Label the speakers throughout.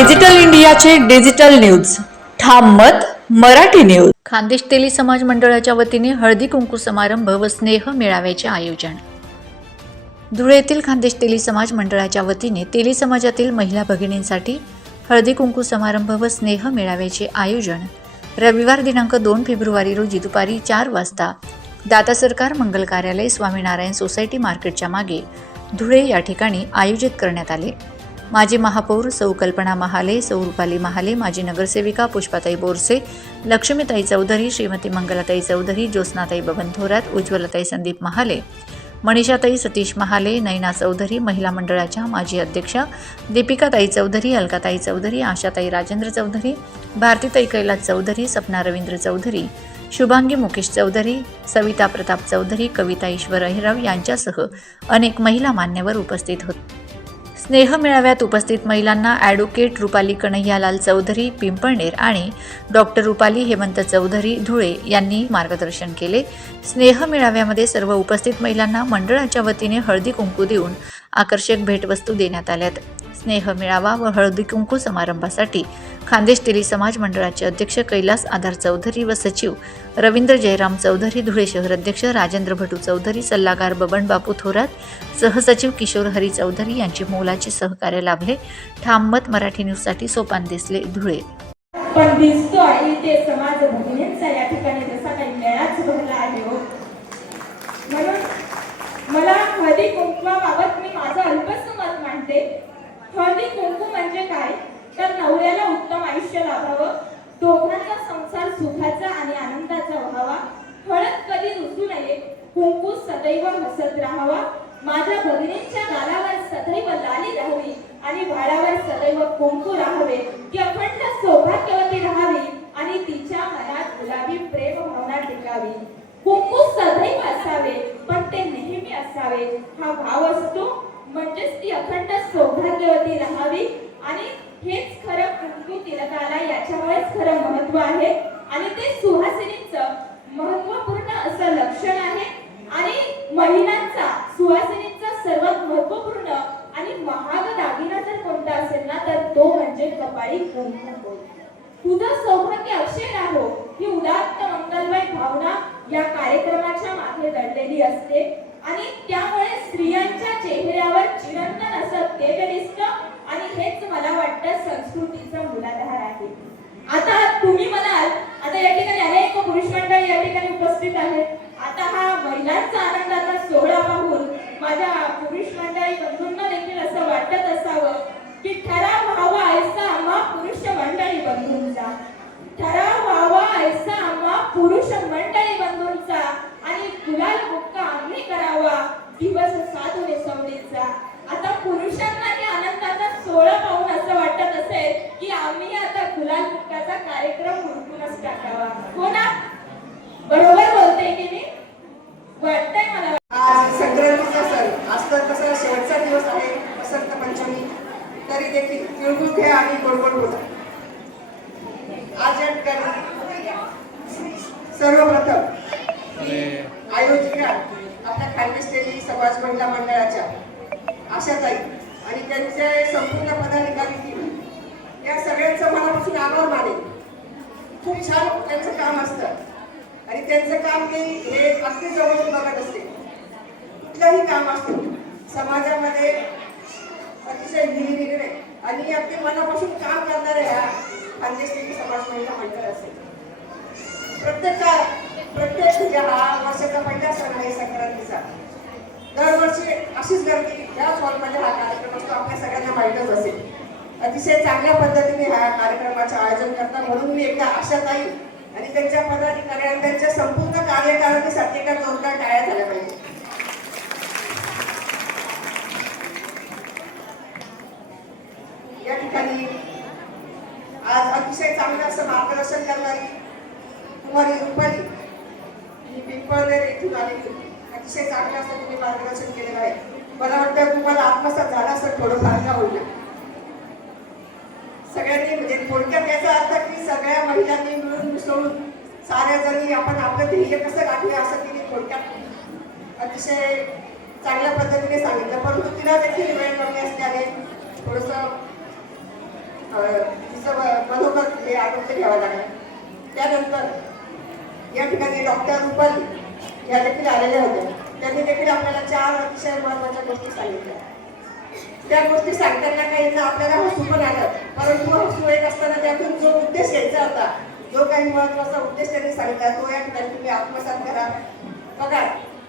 Speaker 1: Digital इंडियाचे digital news. ठाम मत मराठी न्यूज.
Speaker 2: खानदेश तेली समाज मंडळाच्या वतीने हळदी कुंकू समारंभ व स्नेह मेळाव्याचे आयोजन. धुळे येथील खानदेश तेली समाज मंडळाच्या वतीने तेली समाजातील महिला भगिनींसाठी हळदी कुंकू समारंभ व स्नेह मेळाव्याचे आयोजन. रविवार दिनांक दोन फेब्रुवारी रोजी दुपारी चार वाजता दाता सरकार मंगल कार्यालय स्वामीनारायण सोसायटी मार्केटच्या मागे धुळे या ठिकाणी आयोजित करण्यात आले. माजी महापौर सौ कल्पना महाले सौ रुपाली महाले माजी नगरसेविका पुष्पाताई बोरसे लक्ष्मीताई चौधरी श्रीमती मंगलाताई चौधरी ज्योत्स्नाताई बबन थोरात उज्ज्वलताई संदीप महाले मनीषाताई सतीश महाले नैना चौधरी महिला मंडळाच्या माजी अध्यक्षा दीपिकाताई चौधरी अलकाताई चौधरी आशाताई राजेंद्र चौधरी भारतीताई कैलास चौधरी सपना रवींद्र चौधरी शुभांगी मुकेश चौधरी सविता प्रताप चौधरी कविता ईश्वर अहिराव यांच्यासह अनेक महिला मान्यवर उपस्थित होते स्नेह मेळाव्यात उपस्थित महिलांना ॲडव्होकेट रुपाली कन्हैयालाल चौधरी पिंपळनेर आणि डॉक्टर रुपाली हेमंत चौधरी धुळे यांनी मार्गदर्शन केले. स्नेह मेळाव्यामध्ये सर्व उपस्थित महिलांना मंडळाच्या वतीने हळदी कुंकू देऊन आकर्षक भेटवस्तू देण्यात आल्यात. स्नेह मेळावा व हळदी कुंकू समारंभासाठी खानदेश तेली समाज मंडळाचे अध्यक्ष कैलास आधार चौधरी व सचिव रवींद्र जयराम चौधरी धुळे शहर अध्यक्ष राजेंद्र भटू चौधरी सल्लागार बबन बापू थोरात सहसचिव किशोर हरी चौधरी यांचे मोलाचे सहकार्य लाभले. ठाम मत मराठी न्यूजसाठी सोपान दिसले धुळे.
Speaker 3: पण दिसतो आणि ते समाज भगिनींचा या ठिकाणी जसा काही मेळाच भरला आहे हो. म्हणून मला हळदी कुंकवाबाबत मी माझं अल्पच मत मांडते हळदी कुंकू म्हणजे काय तर नवऱ्याला उत्तम आयुष्य लाभावं दोघांचा संसार सुखाचा आणि आनंदाचा व्हावा हळद कधी रुसू नये कुंकू सदैव हसत राहावा. माझ्या भगिनींच्या गालावर सदैव लाली राहावी आणि भाळावर सदैव कुंकू राहावे. ती अखंड सौभाग्यवती राहावी आणि तिच्या मनात गुलाबी प्रेम भावना टिकावी. कुंकू सदैव असावे पण ते नेहमी असावे. हा भाव असतो म्हणजेच ती अखंड सौभाग्यवती राहावी. आणि हेच खरं कुंकू तिलकाला याच्यामुळेच खरं महत्त्व आहे. आणि ते सुहासिनीचं महत्त्वपूर्ण असं लक्षण आहे आणि महिलांचा सुहासिनीचा सर्वात महत्त्वपूर्ण आणि महाग दागिना जर कोणता असेल ना तर तो म्हणजे कपाळी कुंकू होय. तुझं सौभाग्य अक्षय राहो ही उदात्त मंगलमय भावना या कार्यक्रमाच्या मागे दडलेली असते आणि त्यामुळे स्त्रियांच्या चेहऱ्या चिरंतन असं तेज दिसतं आणि हेच मला वाटतं संस्कृतीचा मूलाधार आहे आता तुम्ही म्हणाल आता या ठिकाणी अनेक पुरुष मंडळी या ठिकाणी उपस्थित आहेत आता हा महिलांचा आनंदाचा सोहळा पाहून माझ्या पुरुष मंडळी बंधूंना देखील असं वाटत असावं की ठराव व्हावा ऐसा आम्हा पुरुष मंडळी बंधूंचा ठराव व्हावा ऐसा आम्हा पुरुष मंडळी बंधूंचा आणि गुलाल मुक्का आम्ही करावा. दिवस साधूने सवडीचा आता पुरुषांना की आनंदाचा सोहळा पाहून असं वाटत असेल की आम्ही आता गुलाल मुक्काचा कार्यक्रम हुडकूनच टाकावा. हो ना? बरोबर बोलते की मी वाटतंय मला.
Speaker 4: आज संक्रांतीचा सण. आज तर कसा शेवटचा दिवस आहे वसंत पंचमी. तरी देखील तिळगुळ घ्या आणि गोडगोड बोला आज या ठिकाणी सर्वप्रथम मी आयोजिका आपल्या खानदेशलेली समाज महिला मंडळाच्या आशाताई आणि त्यांचे संपूर्ण पदाधिकारी टीम. या सगळ्यांचं मनापासून आभार मानेल खूप छान त्यांचं काम असतं. आणि त्यांचं काम मी हे अगदी जवळून बघत असते. कुठलंही काम असतो समाजामध्ये अतिशय निर्णय आणि अगदी मनापासून काम करणाऱ्या ह्या खानदेशी समाज महिला मंडळ असेल. प्रत्येक प्रत्येक म्हणजे हा वर्षाचा पहिला सण आहे संक्रांतीचा. दरवर्षी अशीच गर्दी याच हॉलमध्ये हा कार्यक्रम असतो. आपल्या सगळ्यांना माहीतच असेल. अतिशय चांगल्या पद्धतीने ह्या कार्यक्रमाचे आयोजन करतात. म्हणून मी एकदा आशाताई आणि त्यांच्या पदाधिकारी आणि त्यांच्या संपूर्ण कार्यकारिणीसाठी एका जोरदार टाळ्या झाल्या पाहिजे या ठिकाणी आज अतिशय चांगलं असं मार्गदर्शन करणारी कुमारी रुपाली. ही पिंपळनेर येथून आलेली होती. अतिशय चांगलं असं तुम्ही मार्गदर्शन केलेलं आहे. मला वाटतं तुम्हाला आत्मसात झाला असं थोडंफार का होईल सगळ्यांनी म्हणजे थोडक्यात याचा अर्थ की सगळ्या महिलांनी मिळून मिसळून साऱ्या जणी आपण आपलं ध्येय कसं गाठूया असं तिने थोडक्यात अतिशय चांगल्या पद्धतीने सांगितलं. परंतु तिला देखील वेळ कमी असल्याने थोडस तिचं मनोगत हे आरोग्य घ्यावं लागलं. त्यानंतर या ठिकाणी डॉक्टर रुपाली या देखील आलेल्या होत्या त्यांनी देखील आपल्याला चार अतिशय महत्त्वाच्या गोष्टी सांगितल्या. त्या गोष्टी सांगताना काही आपल्याला हसू पण आलं. परंतु हसू येत असताना त्यातून जो उद्देश घ्यायचा होता जो काही महत्त्वाचा उद्देश त्यांनी सांगितला तो या ठिकाणी तुम्ही आत्मसात करा. बघा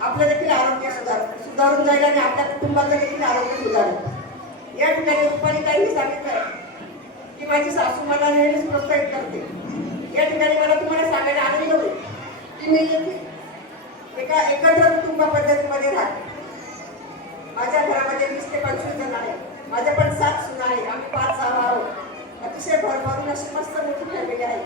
Speaker 4: आपलं देखील आरोग्य सुधार सुधारून जाईल आणि आपल्या कुटुंबाचं देखील आरोग्य सुधारेल. या ठिकाणी काही सांगितलं की माझी सासू मला नेहमीच प्रोत्साहित करते. या ठिकाणी मला तुम्हाला सांगायला आनंद होईल. की मी एका एकत्र कुटुंब पद्धतीमध्ये राहते. माझ्या घरामध्ये वीस ते पंचवीस जण आहे माझ्या पण सात सुना आहे आम्ही पाच सहा आहोत. अतिशय भरभरून अशी मस्त मोठी फॅमिली आहे.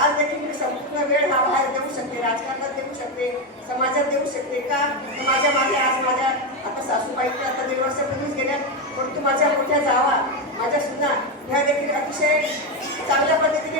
Speaker 4: आज देखील मी संपूर्ण वेळ हा बाहेर देऊ शकते राजकारणात देऊ शकते समाजात देऊ शकते का? तर माझ्या मागे आज माझ्या आता सासूबाई आता दीड वर्षापूर्वीच गेल्या. परंतु माझ्या मोठ्या जावा माझ्या सुना ह्या देखील अतिशय चांगल्या पद्धतीने